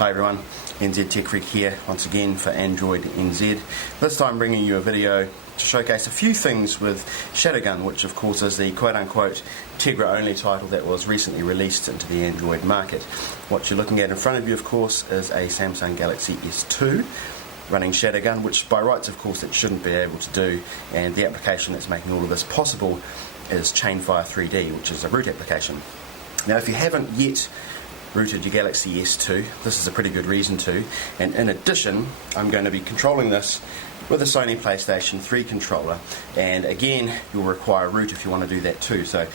Hi everyone, NZ Tech Freak here once again for Android NZ. This time bringing you a video to showcase a few things with Shadowgun, which of course is the quote-unquote Tegra only title that was recently released into the Android market. What you're looking at in front of you of course is a Samsung Galaxy S2 running Shadowgun, which by rights of course it shouldn't be able to do, and the application that's making all of this possible is Chainfire 3D, which is a root application. Now if you haven't yet rooted your Galaxy S2, this is a pretty good reason to, and in addition I'm going to be controlling this with a Sony PlayStation 3 controller, and again you'll require root if you want to do that too. So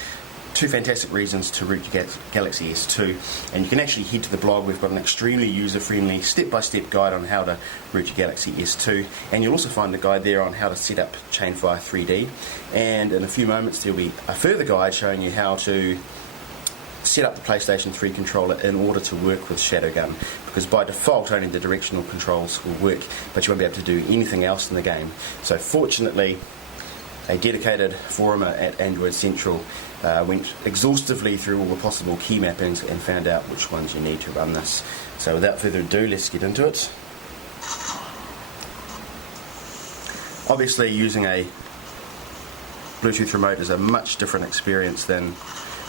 two fantastic reasons to root your Galaxy S2, and you can actually head to the blog. We've got an extremely user-friendly step-by-step guide on how to root your Galaxy S2, and you'll also find a guide there on how to set up Chainfire 3D, and in a few moments there'll be a further guide showing you how to set up the PlayStation 3 controller in order to work with Shadowgun, because by default only the directional controls will work, but you won't be able to do anything else in the game. So fortunately a dedicated forumer at Android Central went exhaustively through all the possible key mappings and found out which ones you need to run this. So without further ado, let's get into it. Obviously using a Bluetooth remote is a much different experience than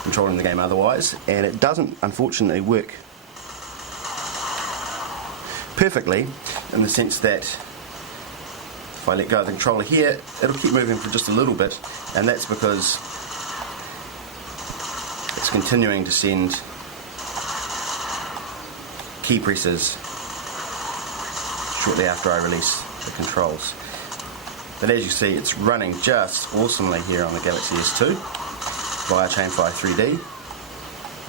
controlling the game otherwise, and it doesn't unfortunately work perfectly in the sense that if I let go of the controller here it'll keep moving for just a little bit, and that's because it's continuing to send key presses shortly after I release the controls. But as you see, it's running just awesomely here on the Galaxy S2 via Chainfire 3D,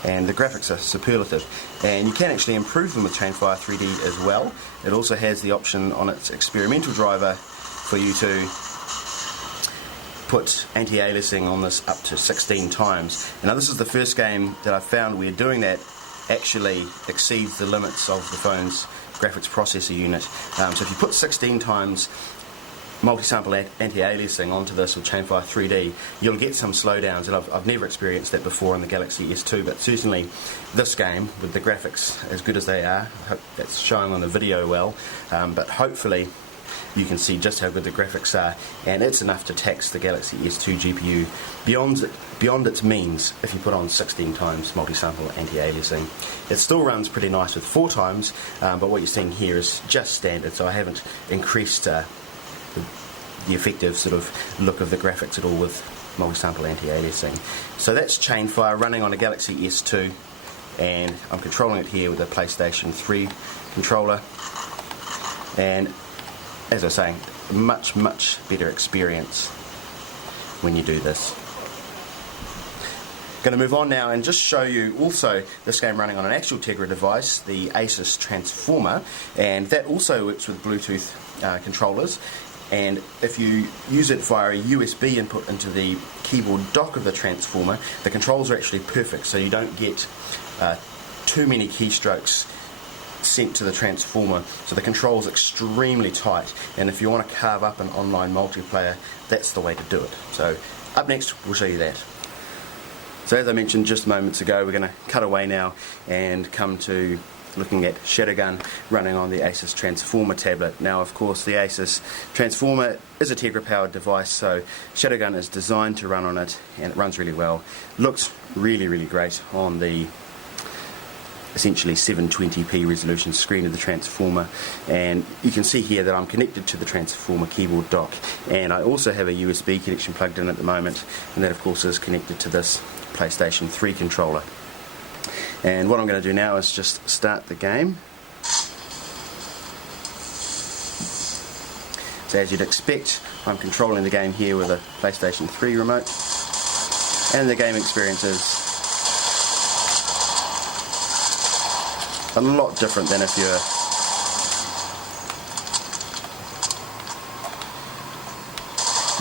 and the graphics are superlative, and you can actually improve them with Chainfire 3D as well. It also has the option on its experimental driver for you to put anti-aliasing on this up to 16 times. Now this is the first game that I've found where doing that actually exceeds the limits of the phone's graphics processor unit. So if you put 16 times multi-sample anti-aliasing onto this with Chainfire 3D, you'll get some slowdowns, and I've never experienced that before on the Galaxy S2, but certainly this game, with the graphics as good as they are, I hope that's showing on the video well, but hopefully you can see just how good the graphics are, and it's enough to tax the Galaxy S2 GPU beyond its means if you put on 16 times multi-sample anti-aliasing. It still runs pretty nice with 4 times, but what you're seeing here is just standard, so I haven't increased the effective sort of look of the graphics at all with multi-sample anti-aliasing. So that's Chainfire running on a Galaxy S2, and I'm controlling it here with a PlayStation 3 controller, and as I was saying, much better experience when you do this. Going to move on now and just show you also this game running on an actual Tegra device, the Asus Transformer, and that also works with Bluetooth controllers. And if you use it via a USB input into the keyboard dock of the Transformer, the controls are actually perfect, so you don't get too many keystrokes sent to the Transformer, so the control's extremely tight, and if you want to carve up an online multiplayer, that's the way to do it. So up next we'll show you that. So as I mentioned just moments ago, we're going to cut away now and come to looking at Shadowgun running on the Asus Transformer tablet. Now of course the Asus Transformer is a Tegra powered device, so Shadowgun is designed to run on it, and it runs really well. Looks really great on the essentially 720p resolution screen of the Transformer, and you can see here that I'm connected to the Transformer keyboard dock, and I also have a USB connection plugged in at the moment, and that of course is connected to this PlayStation 3 controller. And what I'm going to do now is just start the game. So as you'd expect, I'm controlling the game here with a PlayStation 3 remote, and the game experience is a lot different than if you're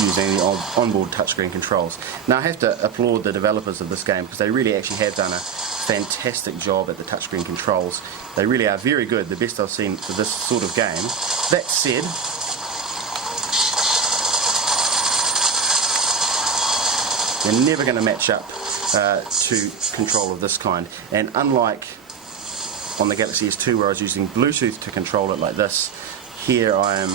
using the onboard touchscreen controls. Now I have to applaud the developers of this game, because they really actually have done a fantastic job at the touchscreen controls. They really are very good, the best I've seen for this sort of game. That said, you're never going to match up to control of this kind, and unlike on the Galaxy S2 where I was using Bluetooth to control it like this. Here I am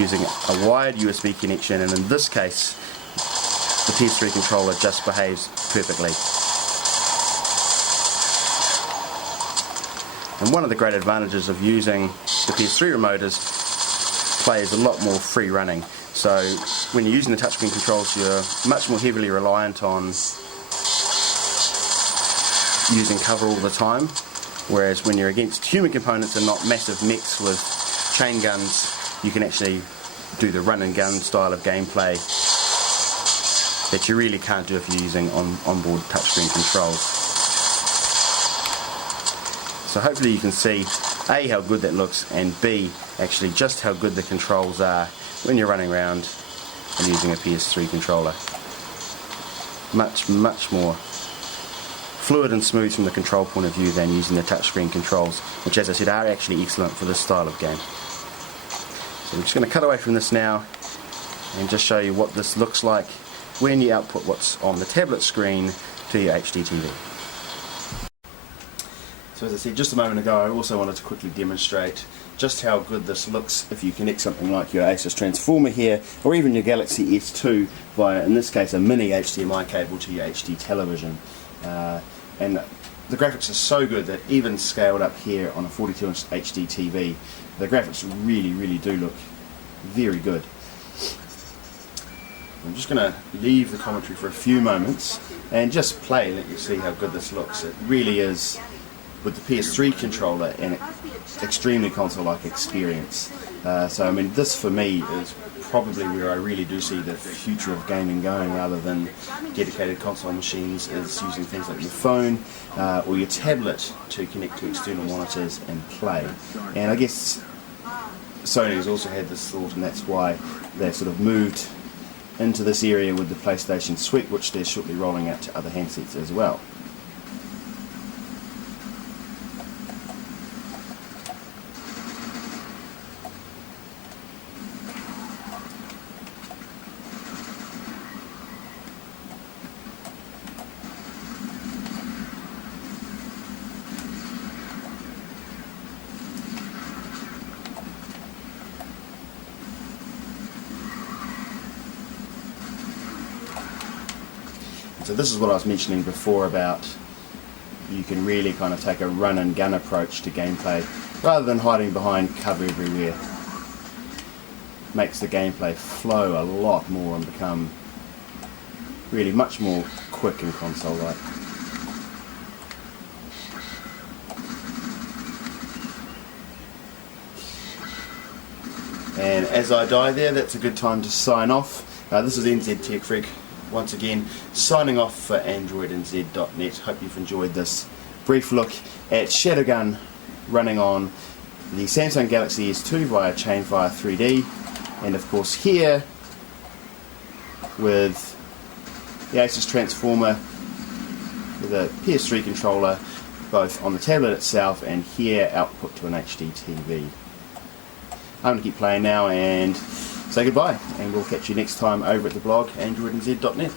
using a wired USB connection, and in this case the PS3 controller just behaves perfectly. And one of the great advantages of using the PS3 remote is play is a lot more free running. So when you're using the touchscreen controls, you're much more heavily reliant on using cover all the time, whereas when you're against human components and not massive mechs with chain guns, you can actually do the run and gun style of gameplay that you really can't do if you're using onboard touchscreen controls. So hopefully you can see A, how good that looks, and B, actually just how good the controls are when you're running around and using a PS3 controller. Much more fluid and smooth from the control point of view than using the touchscreen controls, which, as I said, are actually excellent for this style of game. So I'm just going to cut away from this now and just show you what this looks like when you output what's on the tablet screen to your HD TV. So as I said just a moment ago, I also wanted to quickly demonstrate just how good this looks if you connect something like your Asus transformer here, or even your Galaxy S2 via, in this case, a mini HDMI cable to your HD television. And the graphics are so good that even scaled up here on a 42-inch HD TV, the graphics really do look very good. I'm just going to leave the commentary for a few moments and just play and let you see how good this looks. It really is, with the PS3 controller, an extremely console-like experience. So I mean, this for me is probably where I really do see the future of gaming going, rather than dedicated console machines, is using things like your phone or your tablet to connect to external monitors and play. And I guess Sony has also had this thought, and that's why they've sort of moved into this area with the PlayStation Suite, which they're shortly rolling out to other handsets as well. So this is what I was mentioning before about you can really kind of take a run and gun approach to gameplay rather than hiding behind cover everywhere. Makes the gameplay flow a lot more and become really much more quick and console-like. And as I die there, that's a good time to sign off. This is NZ Tech Freak, once again signing off for AndroidNZ.net. Hope you've enjoyed this brief look at Shadowgun running on the Samsung Galaxy S2 via Chainfire 3D, and of course here with the Asus transformer with a PS3 controller, both on the tablet itself and here output to an HD TV. I'm going to keep playing now and say goodbye, and we'll catch you next time over at the blog AndroidNZ.net.